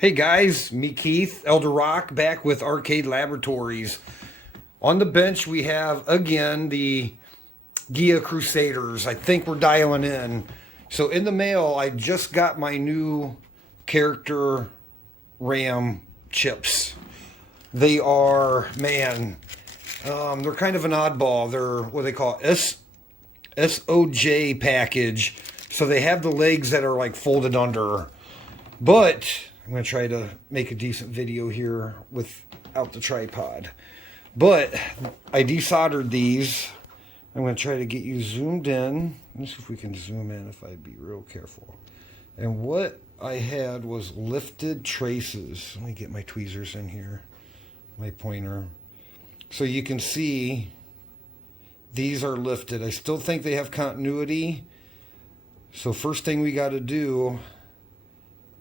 Hey guys, me Keith, Elder Rock, back with Arcade Laboratories. On the bench we have again the Gia Crusaders. I think we're dialing in. So in the mail I just got my new character RAM chips. They are, man, they're kind of an oddball. They're what they call SOJ package. So they have the legs that are like folded under. But I'm going to try to make a decent video here without the tripod. But I desoldered these. I'm going to try to get you zoomed in. Let's see if we can zoom in if I be real careful. And what I had was lifted traces. Let me get my tweezers in here. My pointer. So you can see these are lifted. I still think they have continuity. So first thing we got to do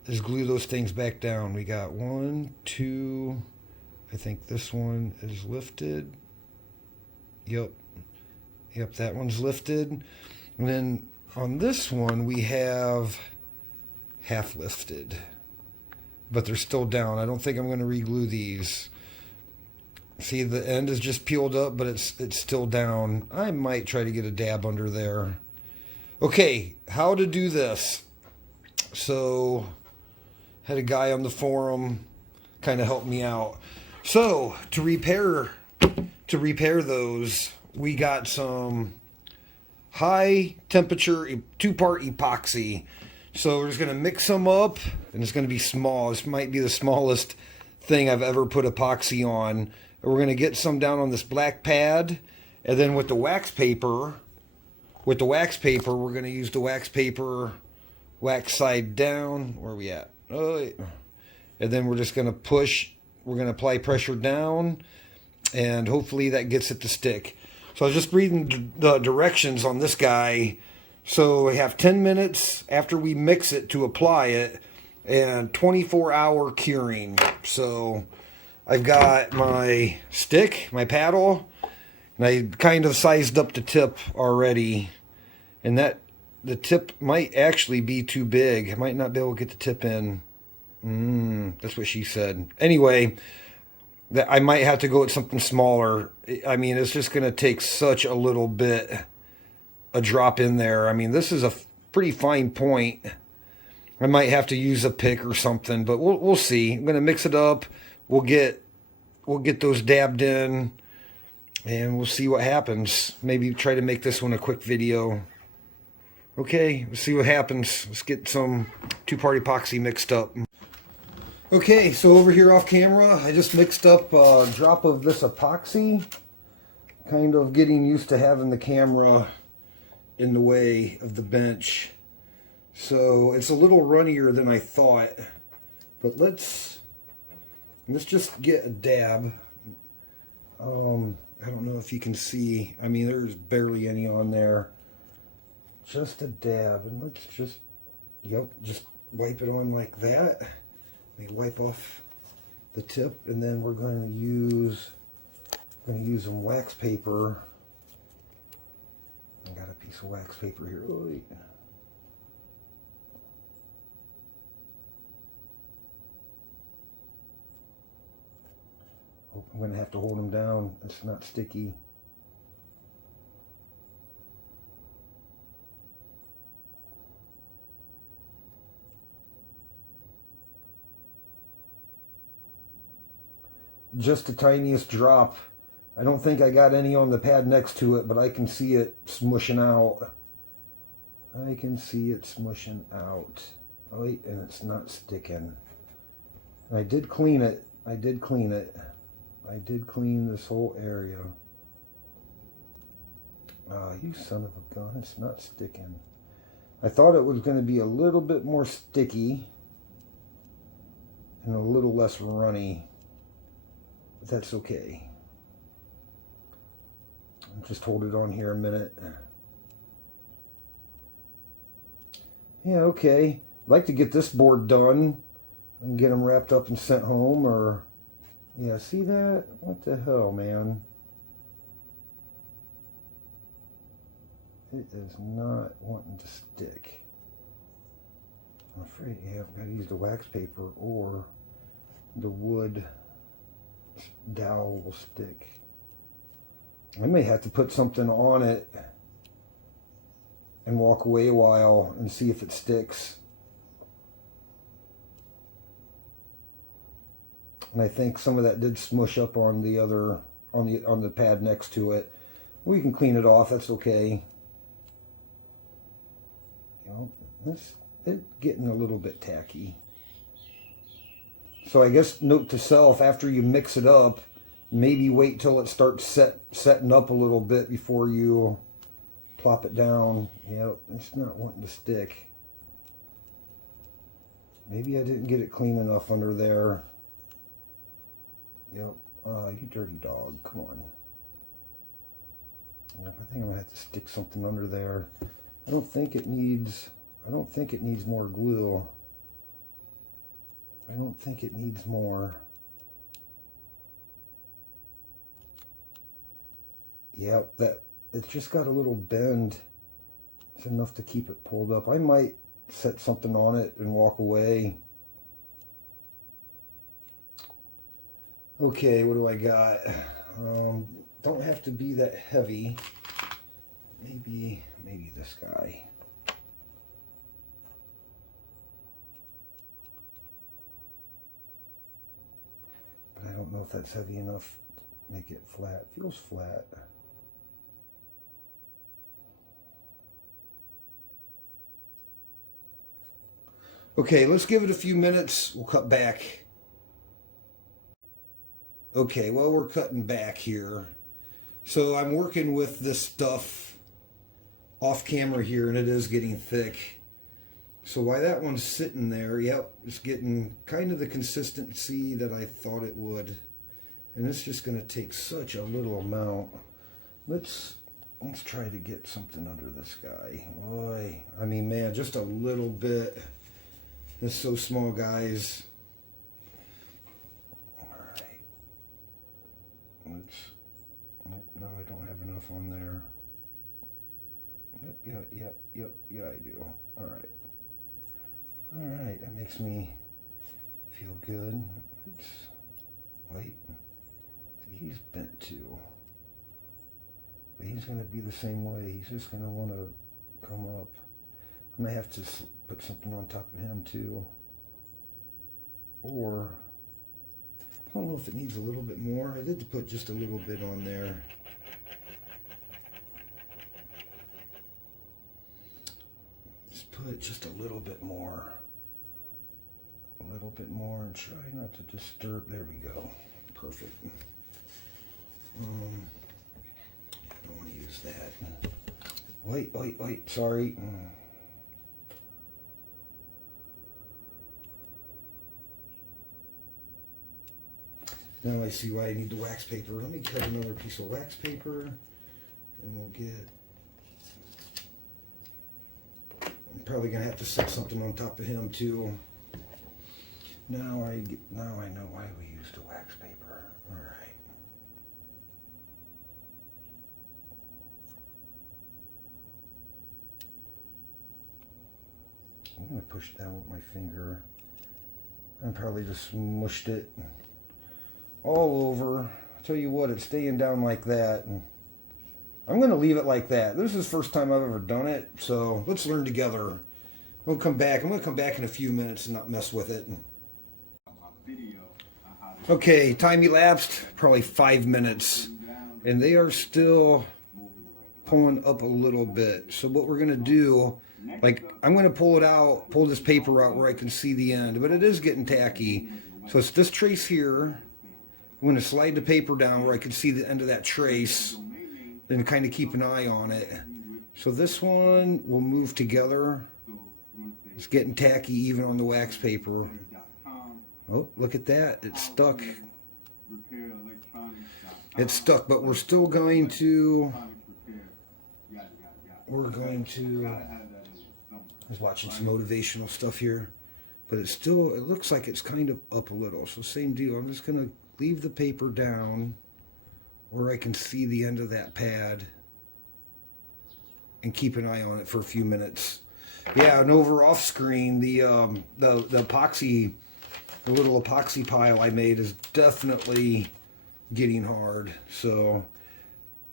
is glue those things back down. We got 1, 2, I think this one is lifted. Yep, that one's lifted. And then on this one we have half lifted, but they're still down. I don't think I'm going to re-glue these. See, the end is just peeled up, but it's still down. I might try to get a dab under there. Okay, how to do this. So had a guy on the forum kind of help me out. So to repair those, we got some high temperature 2-part epoxy. So we're just going to mix them up, and it's going to be small. This might be the smallest thing I've ever put epoxy on. And we're going to get some down on this black pad, and then with the wax paper, we're going to use the wax paper wax side down. Where are we at? Oh, and then we're just going to push. We're going to apply pressure down, and hopefully that gets it to stick. So I was just reading the directions on this guy. So we have 10 minutes after we mix it to apply it, and 24-hour curing. So I've got my stick, my paddle, and I kind of sized up the tip already, and that the tip might actually be too big. I might not be able to get the tip in. That's what she said. Anyway, that I might have to go with something smaller. I mean, it's just going to take such a little bit, a drop in there. I mean, this is a pretty fine point. I might have to use a pick or something, but we'll see. I'm going to mix it up. We'll get those dabbed in, and we'll see what happens. Maybe try to make this one a quick video. Okay, let's see what happens. Let's get some 2-part epoxy mixed up. Okay, so over here off camera, I just mixed up a drop of this epoxy. Kind of getting used to having the camera in the way of the bench. So it's a little runnier than I thought. But let's just get a dab. I don't know if you can see. I mean, there's barely any on there. Just a dab, and let's just wipe it on like that. Let me wipe off the tip, and then we're going to use some wax paper. I got a piece of wax paper here. Oh, wait. Oh, I'm going to have to hold them down. It's not sticky. Just the tiniest drop. I don't think I got any on the pad next to it, but I can see it smushing out. I can see it smushing out. Oh, wait, and it's not sticking. I did clean it. I did clean this whole area. Ah, you son of a gun. It's not sticking. I thought it was going to be a little bit more sticky and a little less runny. But that's okay. I'll just hold it on here a minute. Yeah, okay. I'd like to get this board done and get them wrapped up and sent home, or... Yeah, see that? What the hell, man? It is not wanting to stick. I'm afraid, yeah, I've got to use the wax paper or the wood dowel will stick. I may have to put something on it and walk away a while and see if it sticks. And I think some of that did smush up on the other, on the pad next to it. We can clean it off, that's okay. You know, it's getting a little bit tacky. So I guess note to self, after you mix it up, maybe wait till it starts setting up a little bit before you plop it down. Yep, it's not wanting to stick. Maybe I didn't get it clean enough under there. Yep, you dirty dog, come on. I think I'm gonna have to stick something under there. I don't think it needs more glue. I don't think it needs more. Yep, it's just got a little bend. It's enough to keep it pulled up. I might set something on it and walk away. Okay, what do I got? Don't have to be that heavy. Maybe this guy. But I don't know if that's heavy enough to make it flat. It feels flat. Okay, let's give it a few minutes. We'll cut back. Okay, well, we're cutting back here. So I'm working with this stuff off camera here, and it is getting thick. So while that one's sitting there, yep, it's getting kind of the consistency that I thought it would. And it's just going to take such a little amount. Let's try to get something under this guy. Boy, I mean, man, just a little bit. It's so small, guys. All right. No, I don't have enough on there. Yep, yeah, I do. All right, that makes me feel good. Wait, he's bent too. But he's going to be the same way. He's just going to want to come up. I may have to put something on top of him too. Or, I don't know if it needs a little bit more. I did put just a little bit on there. Just put just a little bit more. A little bit more, and try not to disturb. There we go. Perfect. I don't want to use that. Wait. Sorry. Now I see why I need the wax paper. Let me cut another piece of wax paper, and we'll get. I'm probably gonna have to set something on top of him too. Now I know why we used the wax paper. All right. I'm gonna push down with my finger. I probably just smushed it all over. I'll tell you what, it's staying down like that. And I'm gonna leave it like that. This is the first time I've ever done it, so let's learn together. We'll come back. I'm gonna come back in a few minutes and not mess with it. Okay, time elapsed, probably 5 minutes, and they are still pulling up a little bit. So what we're gonna do, like, I'm gonna pull this paper out where I can see the end, but it is getting tacky. So it's this trace here. I'm gonna slide the paper down where I can see the end of that trace, and kind of keep an eye on it. So this one will move together. It's getting tacky even on the wax paper. Oh, look at that. It's stuck. It's stuck, but we're still going to... I was watching some motivational stuff here. But it looks like it's kind of up a little. So same deal. I'm just going to leave the paper down where I can see the end of that pad and keep an eye on it for a few minutes. Yeah, and over off screen, the epoxy, the little epoxy pile I made is definitely getting hard. So,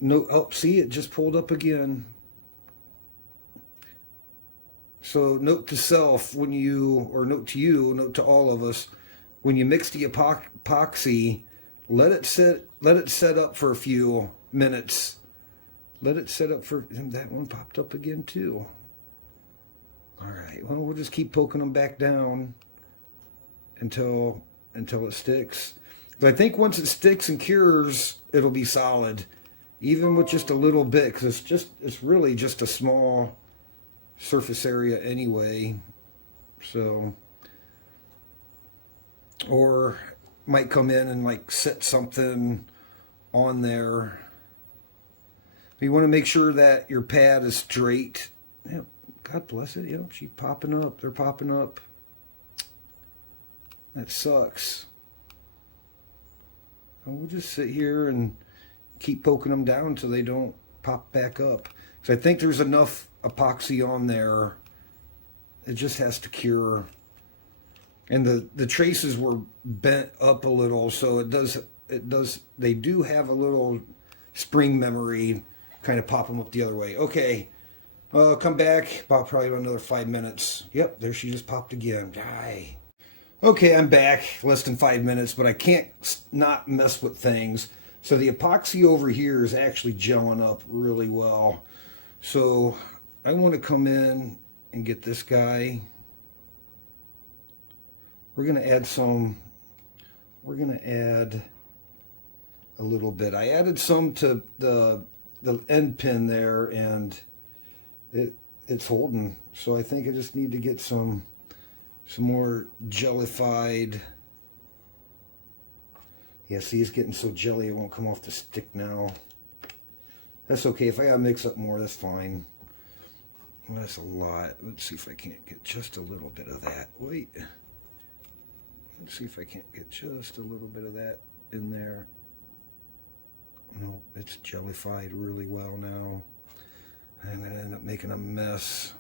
no, oh, see, it just pulled up again. So, note to self when you, or note to you, note to all of us, when you mix the epoxy, let it set up for a few minutes. Let it set up for, and that one popped up again too. All right, well, we'll just keep poking them back down until it sticks. But I think once it sticks and cures, it'll be solid, even with just a little bit, because it's really just a small surface area anyway. So, or might come in and like set something on there. You want to make sure that your pad is straight. Yeah, God bless it. Yep, she's popping up. They're popping up. That sucks. And we'll just sit here and keep poking them down until they don't pop back up. Because I think there's enough epoxy on there. It just has to cure. And the traces were bent up a little, so they do have a little spring memory, kind of pop them up the other way. Okay, come back about probably another 5 minutes. Yep, there she just popped again. Die. Okay, I'm back, less than 5 minutes, but I can't not mess with things. So the epoxy over here is actually gelling up really well. So I want to come in and get this guy. We're going to add a little bit. I added some to the end pin there, and it's holding. So I think I just need to get some more jellified. Yeah, see, it's getting so jelly it won't come off the stick now. That's okay. If I gotta mix up more, that's fine. Well, that's a lot. Let's see if I can't get just a little bit of that. Wait. Let's see if I can't get just a little bit of that in there. No, it's jellified really well now. I'm going to end up making a mess.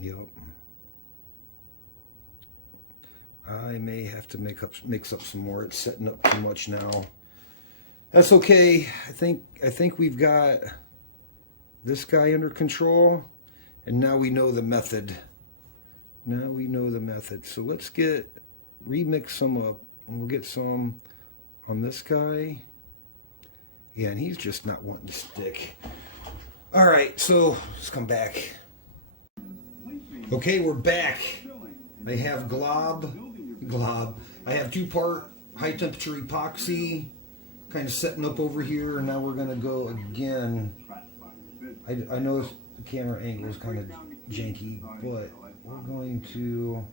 Yep. I may have to mix up some more. It's setting up too much now. That's okay. I think we've got this guy under control, and now we know the method. Now we know the method. So let's remix some up, and we'll get some on this guy. Yeah, and he's just not wanting to stick. All right, so let's come back. Okay, we're back. I have glob. I have 2-part high temperature epoxy kind of setting up over here, and now we're going to go again. I know the camera angle is kind of janky, but we're going to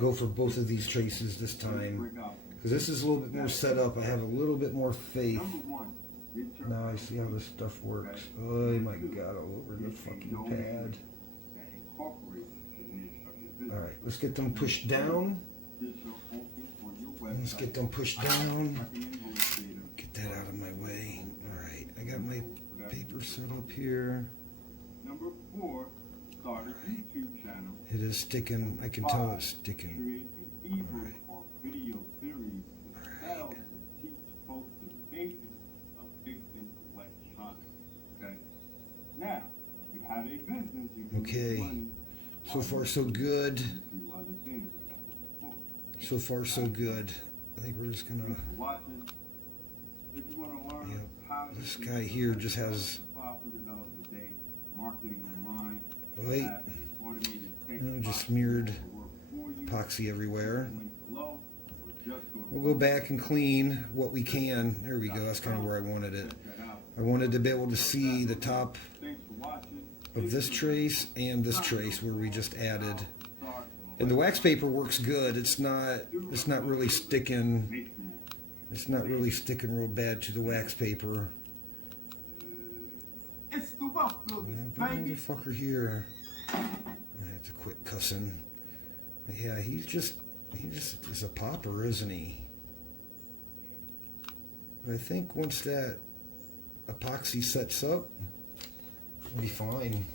go for both of these traces this time, because this is a little bit more set up. I have a little bit more faith. Now I see how this stuff works. Oh my God, all over the fucking pad. Alright, let's get them pushed down. Let's get them pushed down. Get that out of my way. Alright, I got my paper set up here. Number 4, start a YouTube channel. It is sticking. I can tell it's sticking. Create an ebook or video series to sell and teach folks the basics of fixing electronics. Okay? Now, you have a business, you can okay. make money. So far, so good. So far, so good. I think we're just gonna. Yep. This guy here just has. Wait. No, just smeared epoxy everywhere. We'll go back and clean what we can. There we go. That's kind of where I wanted it. I wanted to be able to see the top of this trace and this trace where we just added. And the wax paper works good. It's not really sticking. It's not really sticking real bad to the wax paper. It's the wealth builders, baby. Motherfucker here. I have to quit cussing. Yeah, he's just is a popper, isn't he? But I think once that epoxy sets up, It'll be fine.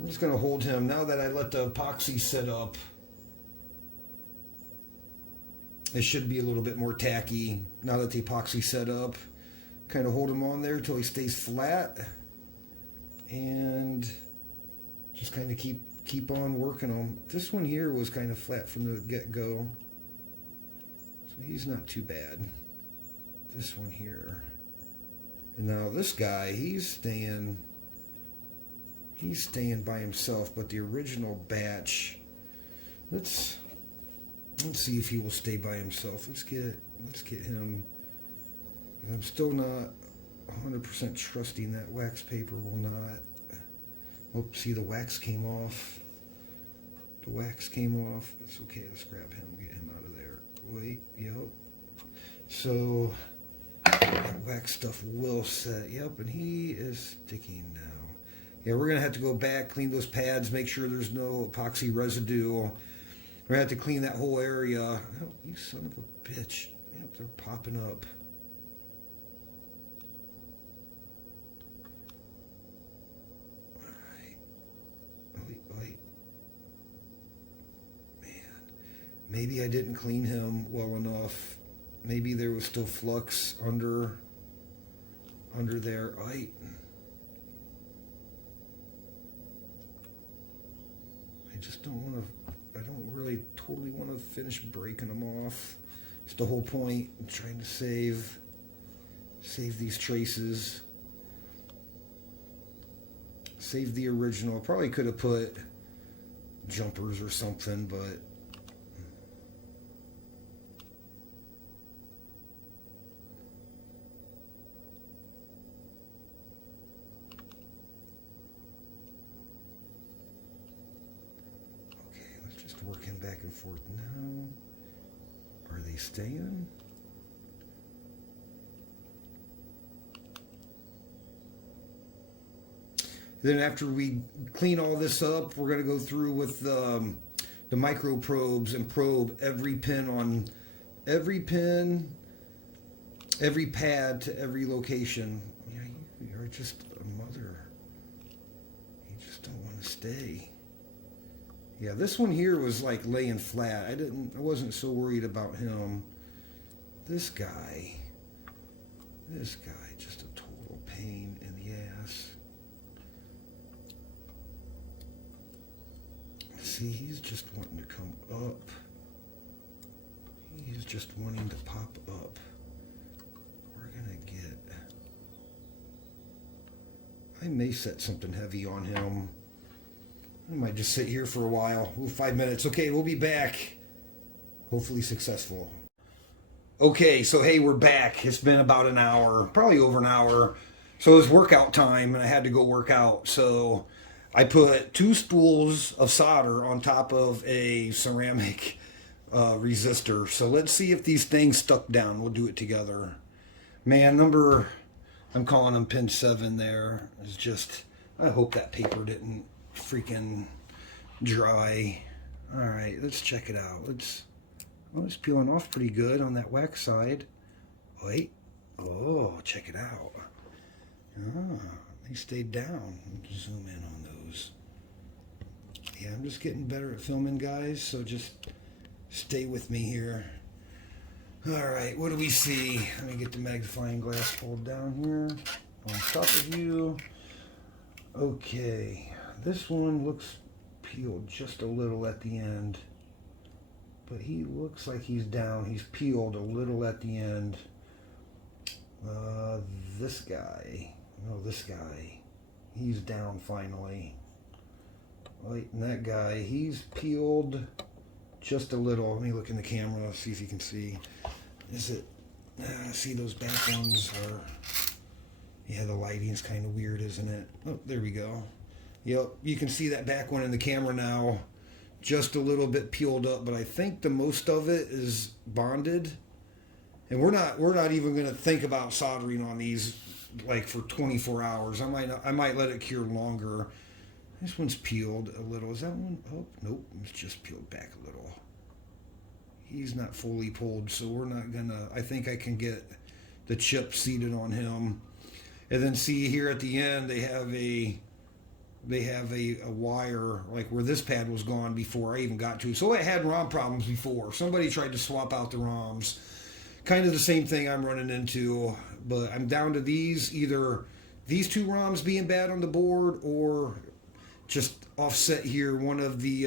I'm just going to hold him. Now that I let the epoxy sit up, it should be a little bit more tacky. Now that the epoxy set up, kind of hold him on there until he stays flat. And just kind of keep on working him. This one here was kind of flat from the get-go. So he's not too bad. This one here. And now this guy, he's staying by himself, but the original batch, let's see if he will stay by himself. Let's get him. I'm still not 100% trusting that wax paper will not. Oops, see the wax came off. The wax came off. It's okay, let's grab him, get him out of there. Wait, yep. So that wax stuff will set. Yep, and he is sticking now. Yeah, we're going to have to go back, clean those pads, make sure there's no epoxy residue. We're going to have to clean that whole area. Oh, you son of a bitch. Yep, they're popping up. Alright. Wait. Man. Maybe I didn't clean him well enough. Maybe there was still flux under there. I just don't want to, I don't really totally want to finish breaking them off. It's the whole point. I'm trying to save these traces. Save the original. Probably could have put jumpers or something, but working back and forth now. Are they staying? Then after we clean all this up, we're going to go through with the micro probes and probe every pin on every pin, every pad to every location. Yeah, you're just a mother. You just don't want to stay. Yeah, this one here was like laying flat. I wasn't so worried about him. This guy, just a total pain in the ass. See, he's just wanting to come up. He's just wanting to pop up. We're gonna get, I may set something heavy on him. I might just sit here for a while. 5 minutes. Okay, we'll be back. Hopefully successful. Okay, so hey, we're back. It's been about an hour, probably over an hour. So it was workout time, and I had to go work out. So I put 2 spools of solder on top of a ceramic resistor. So let's see if these things stuck down. We'll do it together. Man, I'm calling them pin 7 there. It's just, I hope that paper didn't freaking dry. All right, let's check it out. It's peeling off pretty good on that wax side. Wait, oh, check it out. Ah, they stayed down. Zoom in on those. Yeah, I'm just getting better at filming, guys, so just stay with me here. All right, what do we see? Let me get the magnifying glass pulled down here on top of you. Okay. This one looks peeled just a little at the end, but he looks like he's down. He's peeled a little at the end. This guy, he's down finally. Wait, and that guy, he's peeled just a little. Let me look in the camera, see if you can see. Is it, see those back ones are, yeah, the lighting's kind of weird, isn't it? Oh, there we go. Yep, you can see that back one in the camera now, just a little bit peeled up, but I think the most of it is bonded. And we're not even going to think about soldering on these like for 24 hours. I might let it cure longer. This one's peeled a little. Is that one? Oh, nope, it's just peeled back a little. He's not fully pulled, so we're not gonna, I think I can get the chip seated on him. And then see here at the end they have a wire like where this pad was gone before I even got to it. So it had ROM problems before. Somebody tried to swap out the ROMs. Kind of the same thing I'm running into, but I'm down to these, either these two ROMs being bad on the board or just offset here one of the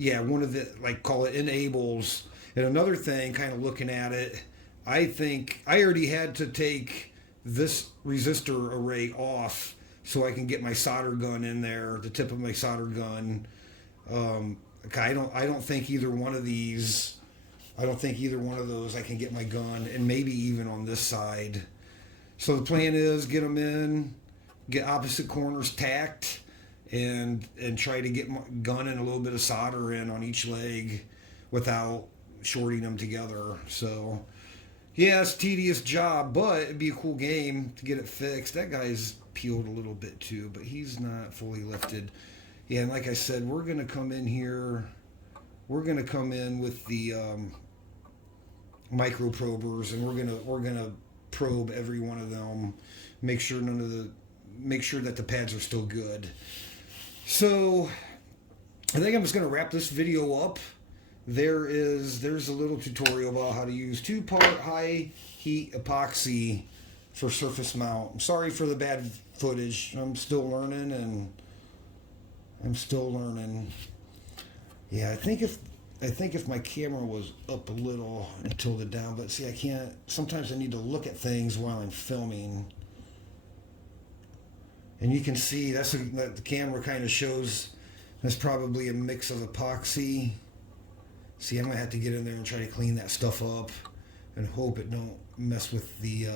one of the, like, call it enables. And another thing, kind of looking at it, I think I already had to take this resistor array off so I can get my solder gun in there, the tip of my solder gun. I don't think either one of these, I don't think either one of those I can get my gun, and maybe even on this side. So the plan is get them in, get opposite corners tacked, and try to get my gun and a little bit of solder in on each leg without shorting them together. So yeah, it's a tedious job, but it'd be a cool game to get it fixed. That guy's peeled a little bit too, but he's not fully lifted. Yeah, and like I said, we're gonna come in here. We're gonna come in with the micro probers, and we're gonna probe every one of them. Make sure that the pads are still good. So I think I'm just gonna wrap this video up. There's a little tutorial about how to use 2-part high heat epoxy for surface mount. I'm sorry for the bad footage. I'm still learning. Yeah, I think if my camera was up a little and tilted down, but see, I can't. Sometimes I need to look at things while I'm filming. And you can see that the camera kind of shows that's probably a mix of epoxy. See, I'm gonna have to get in there and try to clean that stuff up, and hope it don't mess with the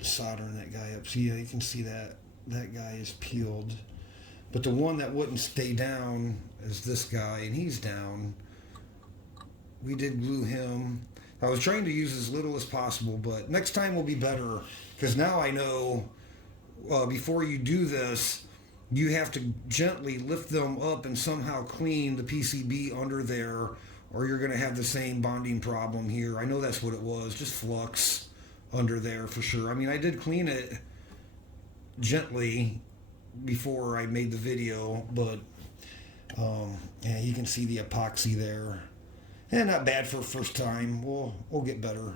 soldering that guy up. See, yeah, you can see that guy is peeled, but the one that wouldn't stay down is this guy, and he's down. We did glue him. I was trying to use as little as possible, but next time will be better, because now I know before you do this, you have to gently lift them up and somehow clean the PCB under there, or you're going to have the same bonding problem here. I know that's what it was, just flux under there for sure. I mean, I did clean it gently before I made the video, but yeah, you can see the epoxy there. And not bad for first time. We'll get better.